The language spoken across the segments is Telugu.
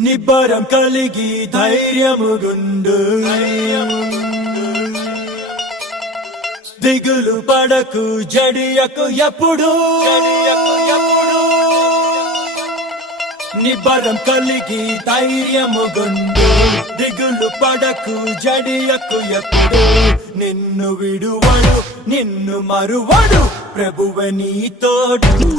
నిబ్బరం కలిగి ధైర్యముగుండు. దిగులు పడకు జడియకు ఎప్పుడు. నిబ్బరం కలిగి ధైర్యముగుండు. దిగులు పడకు జడియకు ఎప్పుడు. నిన్ను విడువడు నిన్ను మరువడు ప్రభువని నీ తోడు.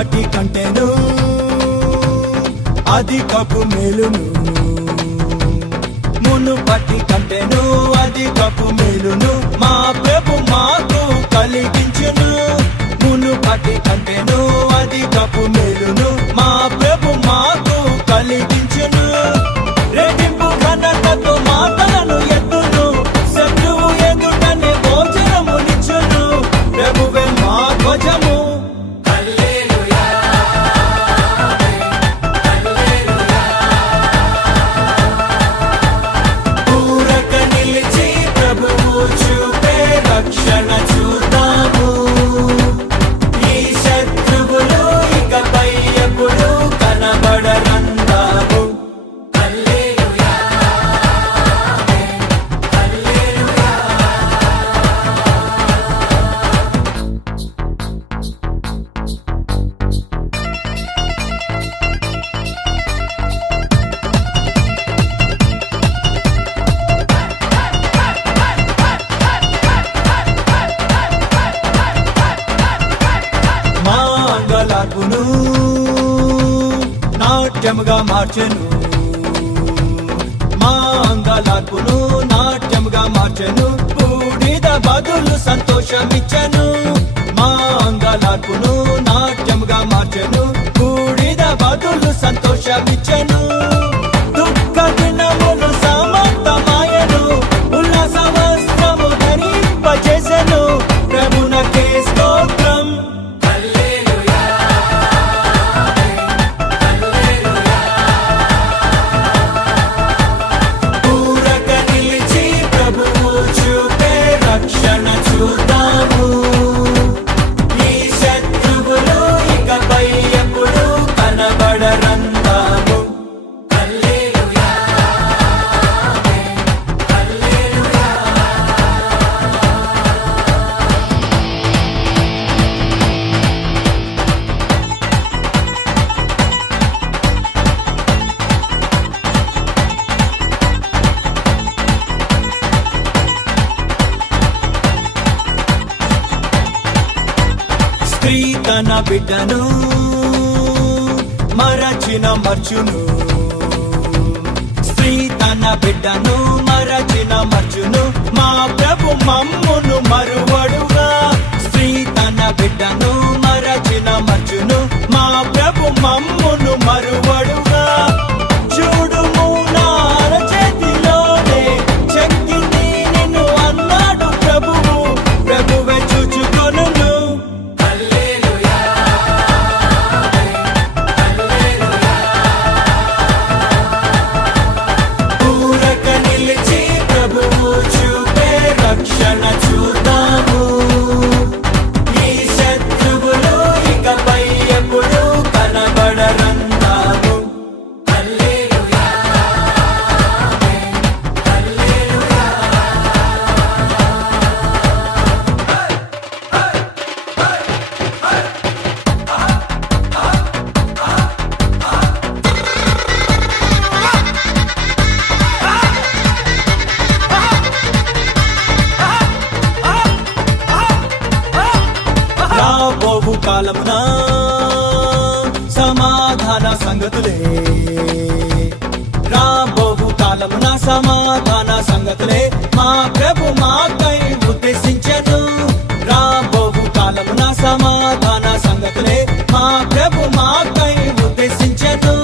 వాటి కంటేను అధికపు మేలును. మునుపటి కంటేను అధికపు మేలును. మా ప్రభు మాకు కలిగించును. మునుపటి కంటేను అధికపు మేలు నాట్యముగా మార్చెను. మా అంగలార్పును నాట్యముగా మార్చెను. బూడిద బదులు సంతోషమిచ్చను. మా అంగలార్పును నాట్యముగా మార్చెను. బూడిద బదులు సంతోషమిచ్చను. తండ్రి తన బిడ్డను మరచిన మర్చును. స్త్రీ తన బిడ్డను మరచిన మర్చును. మా ప్రభు మమ్మును మరు కాలమున సమాధాన సంగతులే. రాబోవు కాలమున సమాధాన సంగతులే. మా ప్రభు మాకై ఉద్దేశించదు రాబోవు కాలమున సమాధాన సంగతులే. మా ప్రభు మాకై ఉద్దేశించదు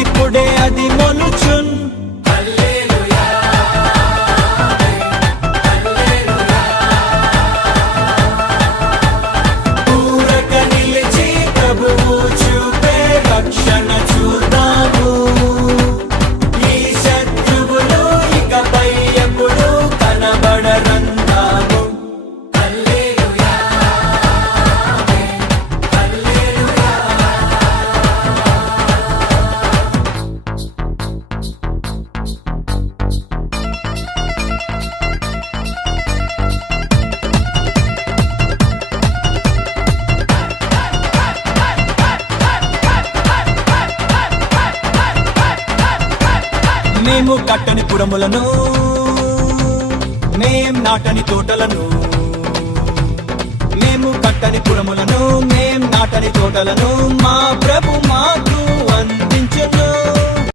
ఇప్పుడే అది మొలుచు మేము కట్టని పురములను మేం నాటని తోటలను. మేము కట్టని పురములను మేం నాటని తోటలను మా ప్రభు మాకు అందించను.